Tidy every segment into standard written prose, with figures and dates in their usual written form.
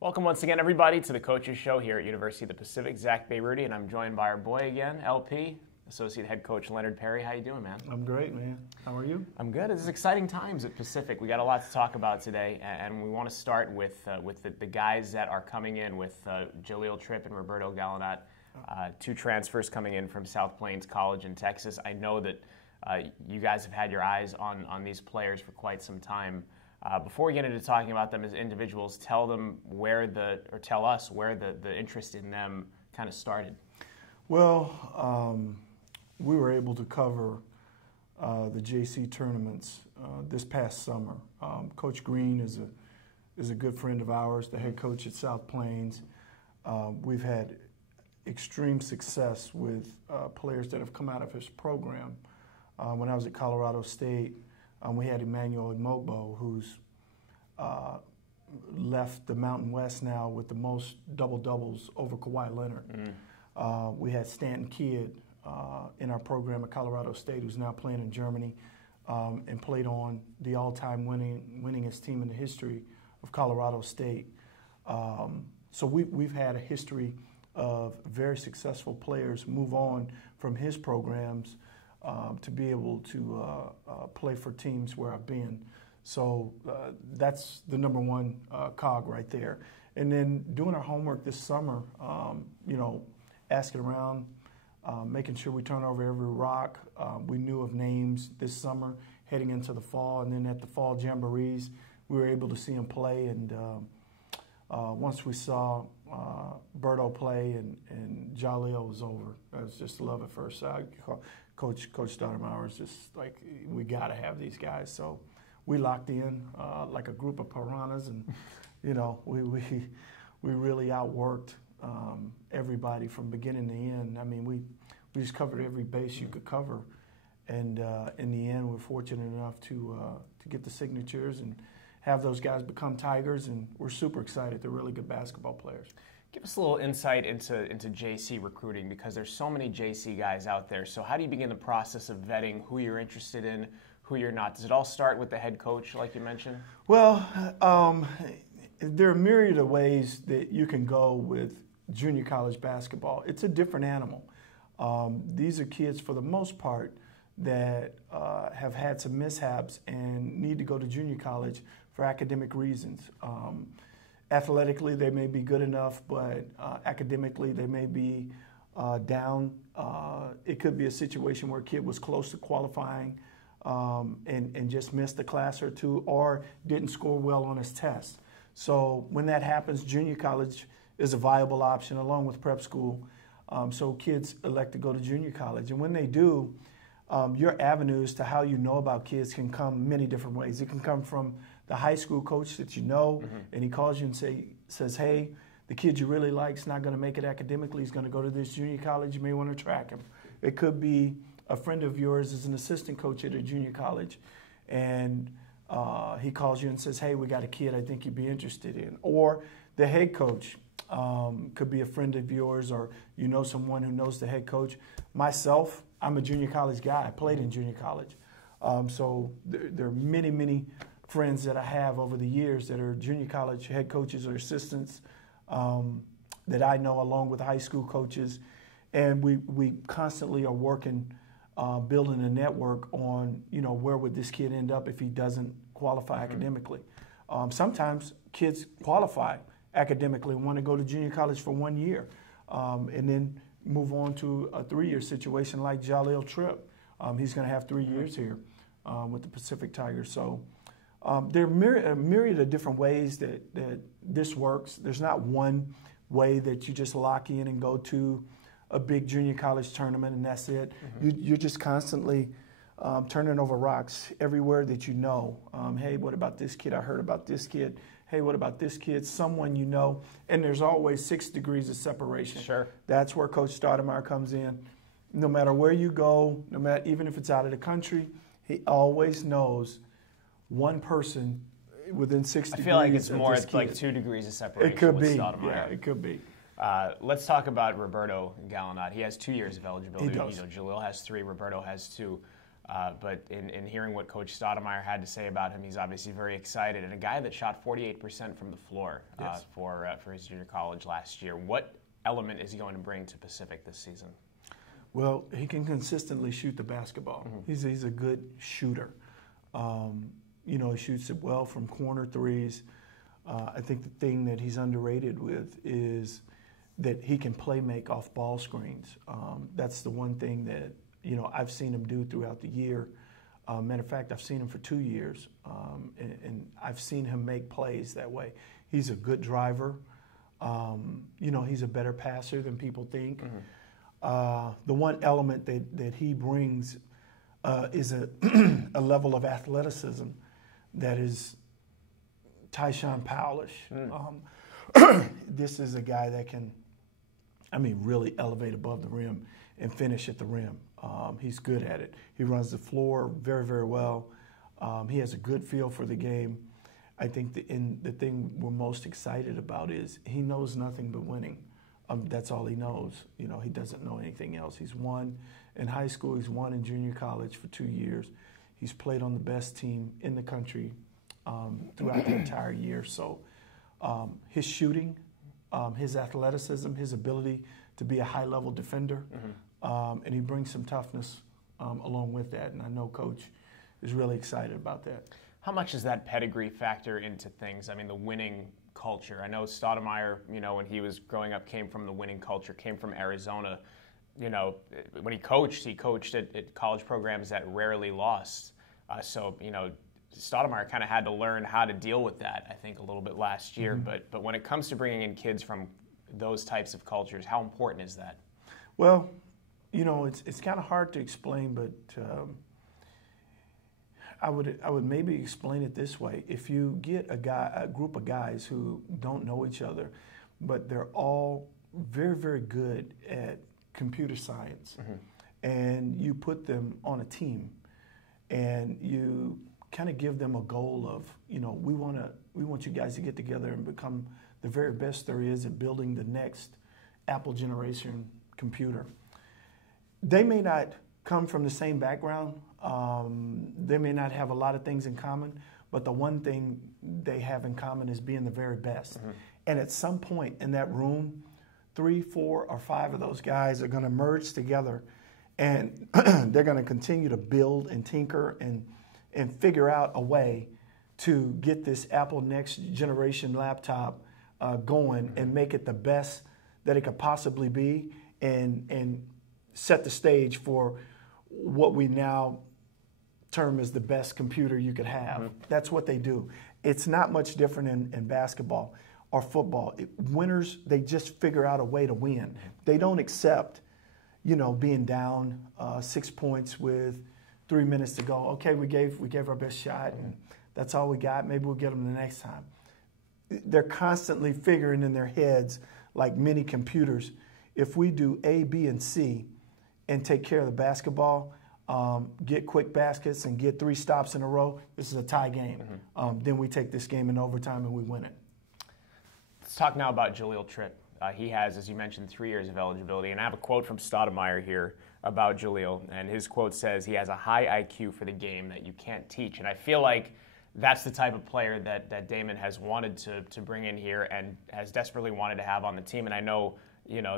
Welcome once again, everybody, to the Coaches Show here at University of the Pacific. Zack Bayrouty, and I'm joined by our boy again, LP, Associate Head Coach Leonard Perry. How you doing, man? I'm great, man. How are you? I'm good. It's exciting times at Pacific. We got a lot to talk about today, and we want to start with the guys that are coming in with Jahlil, Tripp, and Roberto Gallinat, two transfers coming in from South Plains College in Texas. I know that you guys have had your eyes on these players for quite some time. Before we get into talking about them as individuals, tell us where the interest in them kind of started. Well, we were able to cover the JC tournaments this past summer. Coach Green is a good friend of ours, the head coach at South Plains. We've had extreme success with players that have come out of his program. When I was at Colorado State, we had Emmanuel Mogbo, who's left the Mountain West now with the most double-doubles over Kawhi Leonard. We had Stanton Kidd in our program at Colorado State, who's now playing in Germany, and played on the all-time winningest team in the history of Colorado State. So we've had a history of very successful players move on from his programs to be able to play for teams where I've been. So that's the number one cog right there. And then doing our homework this summer, asking around, making sure we turn over every rock. We knew of names this summer heading into the fall, and then at the fall jamborees, we were able to see them play. And once we saw Roberto play and Jahlil, was over. It was just love at first sight. Coach Stoudemire was just like, we got to have these guys. So we locked in like a group of piranhas, and we really outworked everybody from beginning to end. I mean, we just covered every base you could cover, and in the end, we're fortunate enough to get the signatures and have those guys become Tigers, and we're super excited. They're really good basketball players. Give us a little insight into JC recruiting, because there's so many JC guys out there. So how do you begin the process of vetting who you're interested in, who you're not? Does it all start with the head coach, like you mentioned? Well, there are a myriad of ways that you can go with junior college basketball. It's a different animal. These are kids, for the most part, that have had some mishaps and need to go to junior college for academic reasons. Athletically, they may be good enough, but academically, they may be down. It could be a situation where a kid was close to qualifying and just missed a class or two, or didn't score well on his test. So when that happens, junior college is a viable option along with prep school. So kids elect to go to junior college. And when they do, your avenues to how you know about kids can come many different ways. It can come from the high school coach that you know, and he calls you and says, hey, the kid you really like is not going to make it academically. He's going to go to this junior college. You may want to track him. It could be a friend of yours is an assistant coach at a junior college, and he calls you and says, hey, we got a kid I think you'd be interested in. Or the head coach could be a friend of yours, or you know someone who knows the head coach. Myself, I'm a junior college guy. I played in junior college. So there are many, many friends that I have over the years that are junior college head coaches or assistants that I know, along with high school coaches. And we constantly are working, building a network on, where would this kid end up if he doesn't qualify academically. Sometimes kids qualify academically and want to go to junior college for 1 year and then move on to a 3-year situation like Jahlil Tripp. He's going to have 3 years here with the Pacific Tigers. So there are a myriad of different ways that this works. There's not one way that you just lock in and go to a big junior college tournament and that's it. You're just constantly turning over rocks everywhere that you know. Hey, what about this kid? I heard about this kid. Hey, what about this kid? Someone you know. And there's always 6 degrees of separation. Sure. That's where Coach Stoudemire comes in. No matter where you go, even if it's out of the country, he always knows one person within 6 degrees. I feel like it's more like 2 degrees of separation. It could with be. Stoudemire. Yeah, it could be. Let's talk about Roberto Gallinat. He has 2 years of eligibility. He does. Jahlil has 3. Roberto has 2. But in hearing what Coach Stoudemire had to say about him, he's obviously very excited. And a guy that shot 48% from the floor for his junior college last year. What element is he going to bring to Pacific this season? Well, he can consistently shoot the basketball. Mm-hmm. He's a good shooter. He shoots it well from corner threes. I think the thing that he's underrated with is that he can play make off ball screens. That's the one thing that I've seen him do throughout the year. Matter of fact, I've seen him for 2 years, and I've seen him make plays that way. He's a good driver. He's a better passer than people think. Mm-hmm. The one element that he brings is a level of athleticism that is Tyshawn Powell-ish. This is a guy that can, really elevate above the rim and finish at the rim. He's good at it. He runs the floor very, very well. He has a good feel for the game. I think the thing we're most excited about is he knows nothing but winning. That's all he knows. He doesn't know anything else. He's won in high school. He's won in junior college for 2 years. He's played on the best team in the country throughout the entire year. So his shooting, his athleticism, his ability to be a high-level defender, and he brings some toughness along with that. And I know Coach is really excited about that. How much does that pedigree factor into things? The winning culture. I know Stoudemire, when he was growing up, came from the winning culture, came from Arizona. When he coached at college programs that rarely lost. Stoudemire kind of had to learn how to deal with that, I think, a little bit last year. Mm-hmm. But when it comes to bringing in kids from those types of cultures, how important is that? Well, it's kind of hard to explain, but I would maybe explain it this way. If you get a group of guys who don't know each other, but they're all very, very good at computer science, and you put them on a team, and you kind of give them a goal of, we want you guys to get together and become the very best there is at building the next Apple generation computer. They may not come from the same background. They may not have a lot of things in common, but the one thing they have in common is being the very best. Mm-hmm. And at some point in that room, 3, 4, or 5 of those guys are going to merge together, and they're going to continue to build and tinker and figure out a way to get this Apple next generation laptop going and make it the best that it could possibly be, and set the stage for what we now term as the best computer you could have. Mm-hmm. That's what they do. It's not much different in basketball or football. Winners, they just figure out a way to win. They don't accept, being down 6 points with 3 minutes to go. Okay, we gave our best shot, and that's all we got. Maybe we'll get them the next time. They're constantly figuring in their heads, like many computers, if we do A, B, and C and take care of the basketball, get quick baskets and get 3 stops in a row, this is a tie game. Mm-hmm. Then we take this game in overtime and we win it. Let's talk now about Jahlil Tripp. He has, as you mentioned, 3 years of eligibility. And I have a quote from Stoudemire here about Jahlil. And his quote says, he has a high IQ for the game that you can't teach. And I feel like that's the type of player that Damon has wanted to bring in here and has desperately wanted to have on the team. And I know,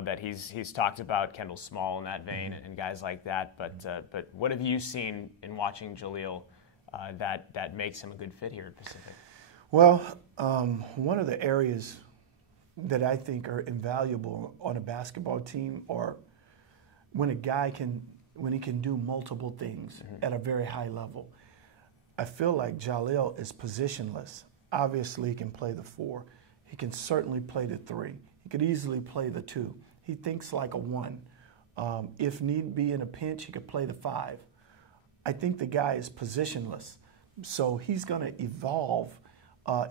that he's talked about Kendall Small in that vein and guys like that. But what have you seen in watching Jahlil that makes him a good fit here at Pacific? Well, one of the areas that I think are invaluable on a basketball team are when he can do multiple things at a very high level. I feel like Jahlil is positionless. Obviously, he can play the 4. He can certainly play the 3. He could easily play the 2. He thinks like a 1. If need be in a pinch, he could play the 5. I think the guy is positionless. So he's going to evolve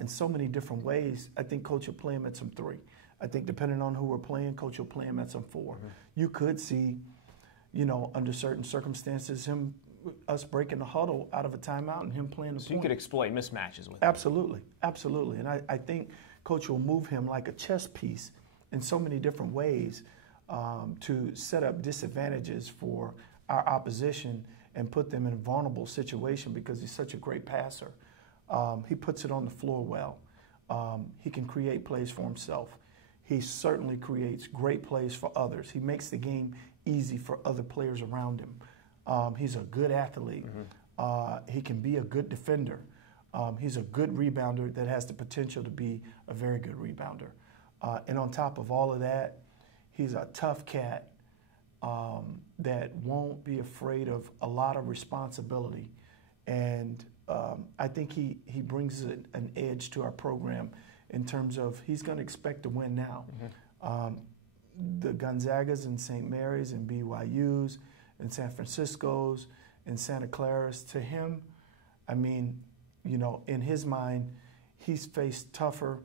in so many different ways. I think Coach will play him at some 3. I think depending on who we're playing, Coach will play him at some 4. Mm-hmm. You could see, under certain circumstances, us breaking the huddle out of a timeout and him playing the point. So you could exploit mismatches with him. Absolutely, absolutely. And I think Coach will move him like a chess piece in so many different ways to set up disadvantages for our opposition and put them in a vulnerable situation because he's such a great passer. He puts it on the floor well. He can create plays for himself. He certainly creates great plays for others. He makes the game easy for other players around him. He's a good athlete. He can be a good defender. He's a good rebounder that has the potential to be a very good rebounder. And on top of all of that, he's a tough cat that won't be afraid of a lot of responsibility. And I think he brings an edge to our program in terms of he's going to expect to win now. The Gonzagas and St. Mary's and BYU's and San Francisco's and Santa Clara's, to him, I mean, you know, in his mind, he's faced tougher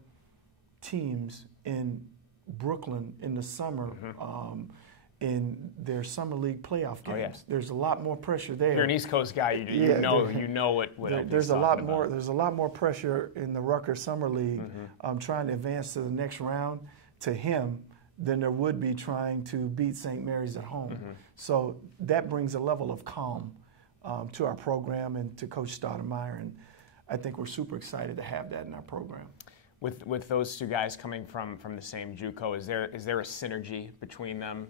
teams in Brooklyn in the summer, in their summer league playoff games. Oh, yeah. There's a lot more pressure there. You're an East Coast guy. You know what there's a lot more. There's a lot more pressure in the Rutgers Summer League trying to advance to the next round to him than there would be trying to beat St. Mary's at home. So that brings a level of calm to our program and to Coach Stoudemire, and I think we're super excited to have that in our program. With those two guys coming from the same JUCO, is there a synergy between them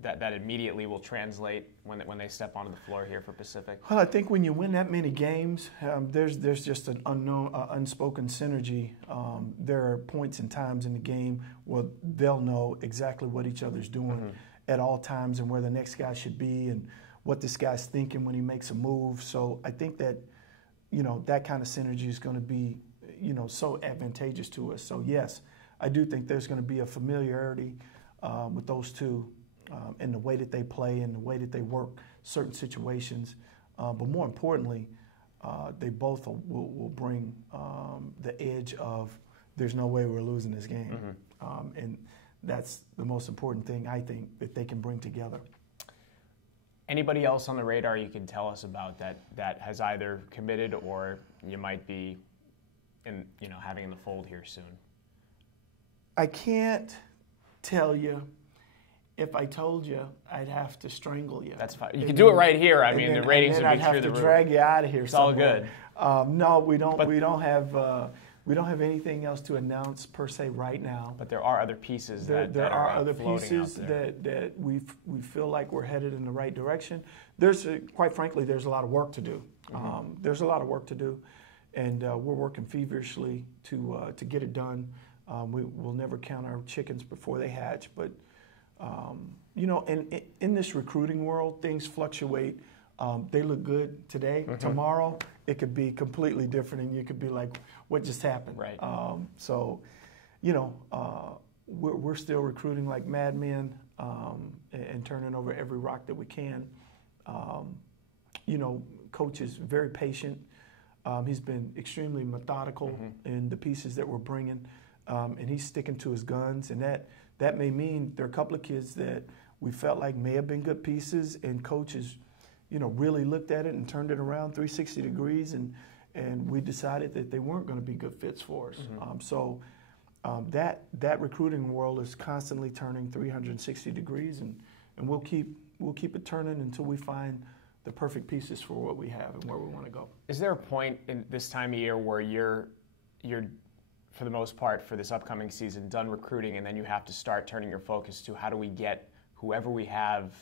that immediately will translate when they step onto the floor here for Pacific? Well, I think when you win that many games, there's just an unspoken synergy. There are points and times in the game where they'll know exactly what each other's doing at all times and where the next guy should be and what this guy's thinking when he makes a move. So I think that, you know, that kind of synergy is going to be, you know, so advantageous to us. So yes, I do think there's going to be a familiarity with those two in the way that they play and the way that they work certain situations. But more importantly, they both will bring the edge of there's no way we're losing this game. And that's the most important thing, I think, that they can bring together. Anybody else on the radar you can tell us about that has either committed or you might be having in the fold here soon? I can't tell you. If I told you, I'd have to strangle you. That's fine. You can do it right here. I mean, the ratings would be through the roof. I'd have to drag you out of here. It's all good. No, we don't have anything else to announce per se right now. But there are other pieces that are other pieces that we feel like we're headed in the right direction. There's quite frankly, there's a lot of work to do. There's a lot of work to do, and we're working feverishly to get it done. We'll never count our chickens before they hatch, but. You know, in this recruiting world, things fluctuate. They look good today. Tomorrow, it could be completely different, and you could be like, what just happened? Right. So, you know, we're still recruiting like madmen and turning over every rock that we can. You know, Coach is very patient. He's been extremely methodical in the pieces that we're bringing, and he's sticking to his guns, and that may mean there are a couple of kids that we felt like may have been good pieces, and Coach has, you know, really looked at it and turned it around 360 degrees, and we decided that they weren't going to be good fits for us. So that recruiting world is constantly turning 360 degrees, and we'll keep it turning until we find the perfect pieces for what we have and where we want to go. Is there a point in this time of year where you're for the most part, for this upcoming season, done recruiting, and then you have to start turning your focus to how do we get whoever we have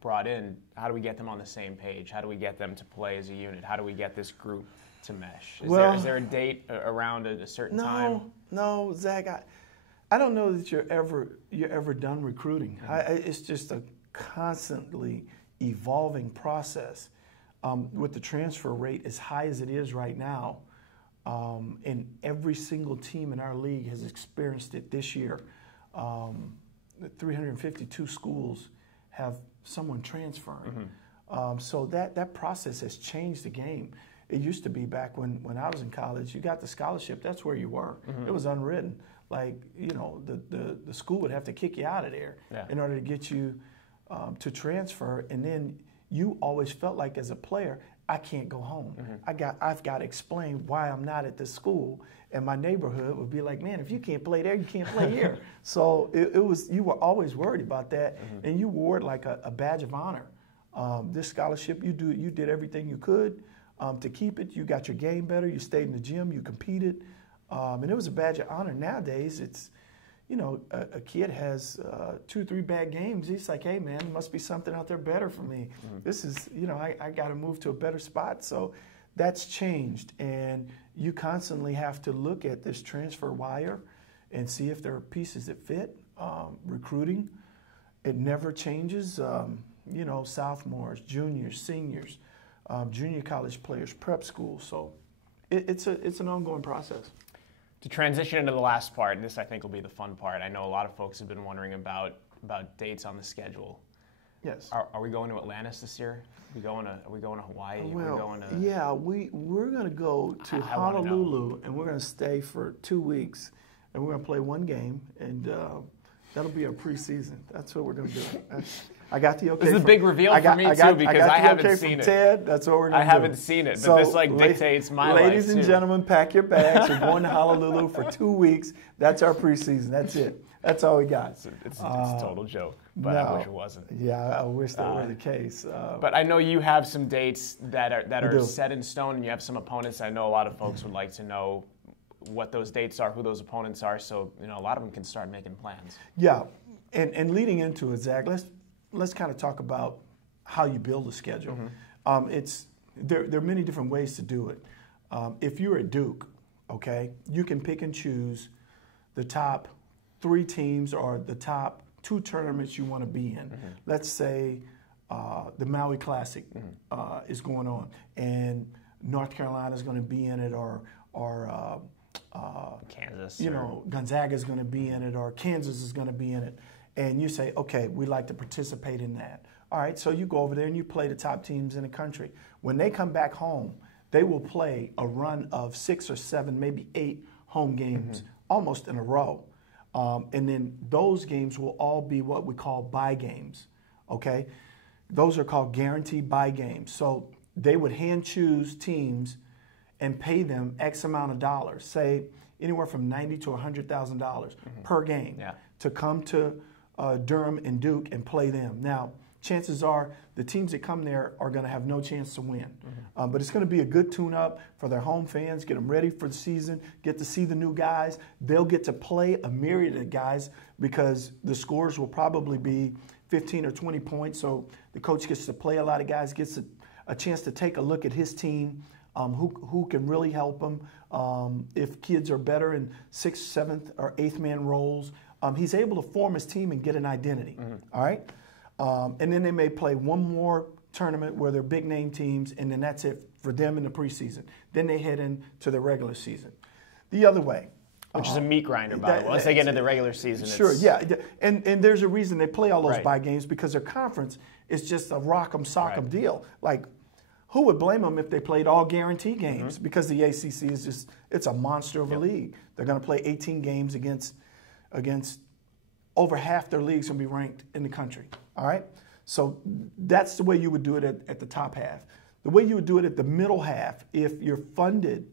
brought in, how do we get them on the same page? How do we get them to play as a unit? How do we get this group to mesh? Is there a date around a certain time? No, Zach, I don't know that you're ever done recruiting. It's just a constantly evolving process. With the transfer rate as high as it is right now, and every single team in our league has experienced it this year. 352 schools have someone transferring. So that process has changed the game. It used to be back when I was in college, you got the scholarship, that's where you were. It was unwritten. Like, you know, the school would have to kick you out of there in order to get you to transfer. And then you always felt like as a player, I can't go home. I've got to explain why I'm not at this school. And my neighborhood would be like, man, if you can't play there, you can't play here. So it was, you were always worried about that, and you wore it like a badge of honor. This scholarship, you did everything you could to keep it. You got your game better. You stayed in the gym. You competed. And it was a badge of honor. Nowadays, it's, a kid has 2 or 3 bad games. He's like, hey, man, there must be something out there better for me. This is, I got to move to a better spot. So that's changed. And you constantly have to look at this transfer wire and see if there are pieces that fit. Recruiting, it never changes. Sophomores, juniors, seniors, junior college players, prep school. So it's an ongoing process. To transition into the last part, and this I think will be the fun part. I know a lot of folks have been wondering about dates on the schedule. Yes. Are we going to Atlantis this year? Are we going to Hawaii? Well, we're going to go to Honolulu, and we're going to stay for 2 weeks, and we're going to play 1 game, and that'll be our preseason. That's what we're going to do. I got the okay. This is a big reveal for me too, because I haven't seen it. Ted, that's what we're going to do. I haven't seen it, but this dictates my life. Ladies and gentlemen, pack your bags. We're going to Honolulu for 2 weeks. That's our preseason. That's it. That's all we got. It's a total joke, but I wish it wasn't. Yeah, I wish that were the case. But I know you have some dates that are set in stone, and you have some opponents. I know a lot of folks would like to know what those dates are, who those opponents are, so a lot of them can start making plans. Yeah, and leading into it, Zach, let's kind of talk about how you build a schedule. There are many different ways to do it. If you're at Duke, okay, you can pick and choose the top 3 teams or the top 2 tournaments you want to be in. Let's say the Maui Classic is going on, and North Carolina is going to be in it, or Kansas, Gonzaga is going to be in it, or Kansas is going to be in it. And you say, okay, we'd like to participate in that. All right, so you go over there and you play the top teams in the country. When they come back home, they will play a run of 6 or 7, maybe 8 home games almost in a row. And then those games will all be what we call bye games, okay? Those are called guaranteed bye games. So they would hand choose teams and pay them X amount of dollars, say anywhere from $90,000 to $100,000 per game to come to Durham and Duke and play them. Now, chances are the teams that come there are going to have no chance to win. But it's going to be a good tune-up for their home fans, get them ready for the season, get to see the new guys. They'll get to play a myriad of guys because the scores will probably be 15 or 20 points. So the coach gets to play a lot of guys, gets a chance to take a look at his team, who can really help them. If kids are better in 6th, 7th, or 8th man roles, he's able to form his team and get an identity, all right? And then they may play one more tournament where they're big-name teams, and then that's it for them in the preseason. Then they head into the regular season. The other way. Which is a meat grinder, by the way. Once they get into the regular season, sure, yeah. And there's a reason they play all those bye games, because their conference is just a rock'em sock'em deal. Like, who would blame them if they played all guarantee games? Because the ACC is just, it's a monster of a league. They're going to play 18 games against over half their leagues going to be ranked in the country, all right? So that's the way you would do it at the top half. The way you would do it at the middle half, if you're funded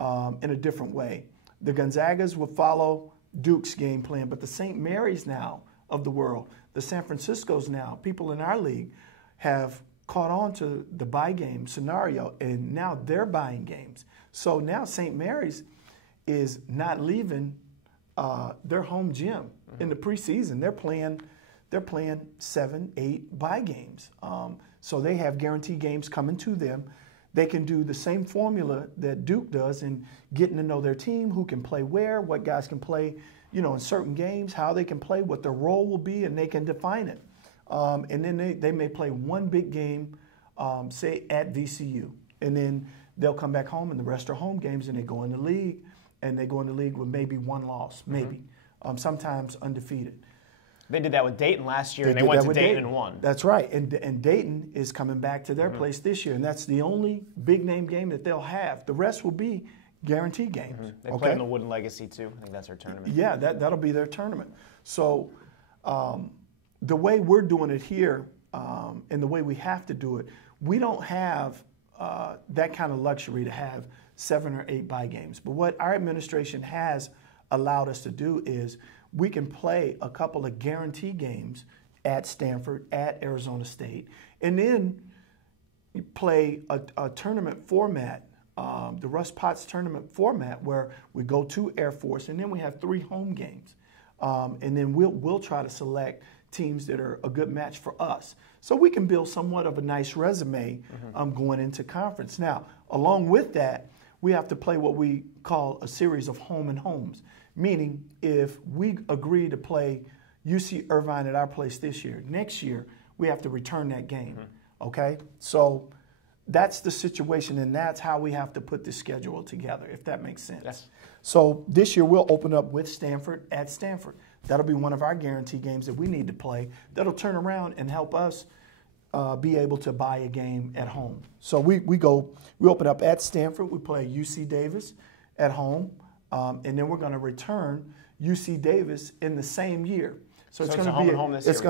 in a different way, the Gonzagas will follow Duke's game plan, but the St. Mary's now of the world, the San Franciscos now, people in our league have caught on to the buy game scenario, and now they're buying games. So now St. Mary's is not leaving their home gym in the preseason. They're playing 7, 8 buy games. So they have guaranteed games coming to them. They can do the same formula that Duke does in getting to know their team, who can play where, what guys can play, in certain games, how they can play, what their role will be, and they can define it. And then they may play one big game, say at VCU, and then they'll come back home, and the rest are home games, and they go in the league, and they go in the league with maybe 1 loss, maybe, sometimes undefeated. They did that with Dayton last year, and they went to Dayton and won. That's right, and Dayton is coming back to their place this year, and that's the only big-name game that they'll have. The rest will be guaranteed games. They play in the Wooden Legacy, too. I think that's their tournament. Yeah, that'll be their tournament. So the way we're doing it here and the way we have to do it, we don't have that kind of luxury to have 7 or 8 buy games. But what our administration has allowed us to do is we can play a couple of guarantee games at Stanford, at Arizona State, and then you play a tournament format, the Russ Potts tournament format, where we go to Air Force, and then we have 3 home games, and then we'll try to select teams that are a good match for us, so we can build somewhat of a nice resume going into conference. Now, along with that, we have to play what we call a series of home and homes, meaning if we agree to play UC Irvine at our place this year, next year we have to return that game. Okay, so that's the situation, and that's how we have to put the schedule together, if that makes sense. Yes. So this year we'll open up with Stanford at Stanford. That'll be one of our guarantee games that we need to play. That'll turn around and help us be able to buy a game at home. So we open up at Stanford. We play UC Davis at home, and then we're going to return UC Davis in the same year. So it's going to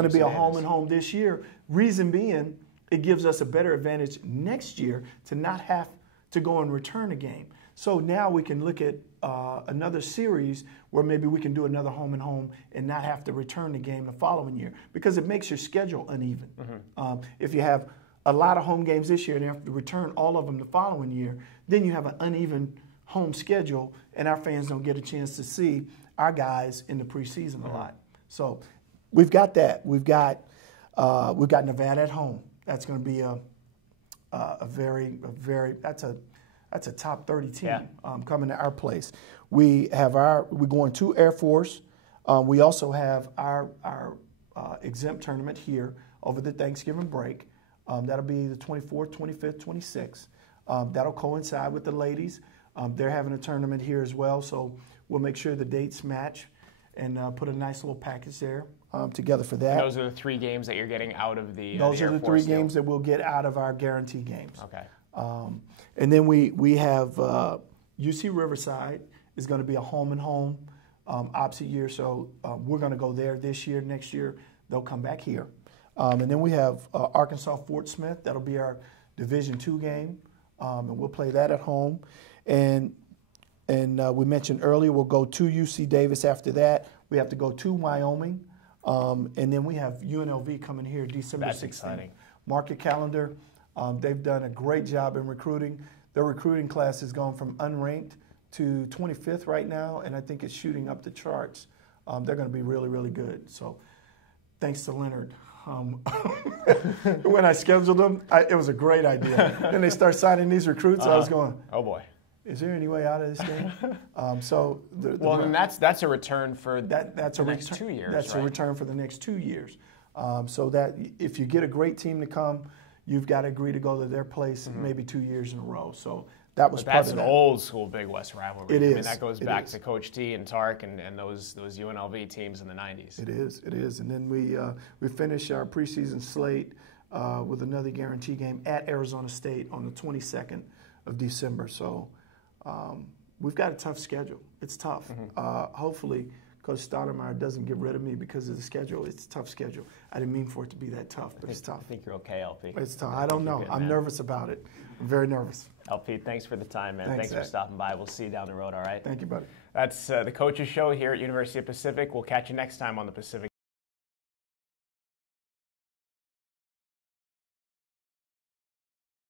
be a home and home this year. Reason being, it gives us a better advantage next year to not have to go and return a game. So now we can look at another series where maybe we can do another home and home and not have to return the game the following year, because it makes your schedule uneven. If you have a lot of home games this year and you have to return all of them the following year, then you have an uneven home schedule, and our fans don't get a chance to see our guys in the preseason a lot. So we've got that. We've got Nevada at home. That's going to be that's a top 30 team coming to our place. We're going to Air Force. We also have our exempt tournament here over the Thanksgiving break. That'll be the 24th, 25th, 26th. That'll coincide with the ladies. They're having a tournament here as well, so we'll make sure the dates match and put a nice little package there together for that. And those are the 3 games that you're getting out of the Those the are Air the Force 3 games that we'll get out of our guarantee games. Okay. And then we have UC Riverside is going to be a home and home opposite year, so we're going to go there this year. Next year they'll come back here. And then we have Arkansas Fort Smith. That'll be our Division II game, and we'll play that at home. And we mentioned earlier we'll go to UC Davis after that. We have to go to Wyoming, and then we have UNLV coming here December 16th. That's exciting. Mark your calendar. They've done a great job in recruiting. Their recruiting class has gone from unranked to 25th right now, and I think it's shooting up the charts. They're going to be really, really good. So thanks to Leonard. When I scheduled them, it was a great idea. Then they start signing these recruits. I was going, oh boy, is there any way out of this thing? Then that's a return for that's the next 2 years. That's right? a return for the next 2 years. So that if you get a great team to come, you've got to agree to go to their place maybe 2 years in a row. So that was part of that. That's an old school Big West rivalry. It is. I mean, that goes back to Coach T and Tark and those UNLV teams in the 90s. It is. And then we finish our preseason slate with another guarantee game at Arizona State on the 22nd of December. So we've got a tough schedule. It's tough. Hopefully Coach Stoudemire doesn't get rid of me because of the schedule. It's a tough schedule. I didn't mean for it to be that tough, but it's tough. I think you're okay, LP. It's tough. I don't know. I'm nervous about it. I'm very nervous. LP, thanks for the time, man. Thanks for stopping by. We'll see you down the road, all right? Thank you, buddy. That's the Coaches Show here at University of Pacific. We'll catch you next time on the Pacific.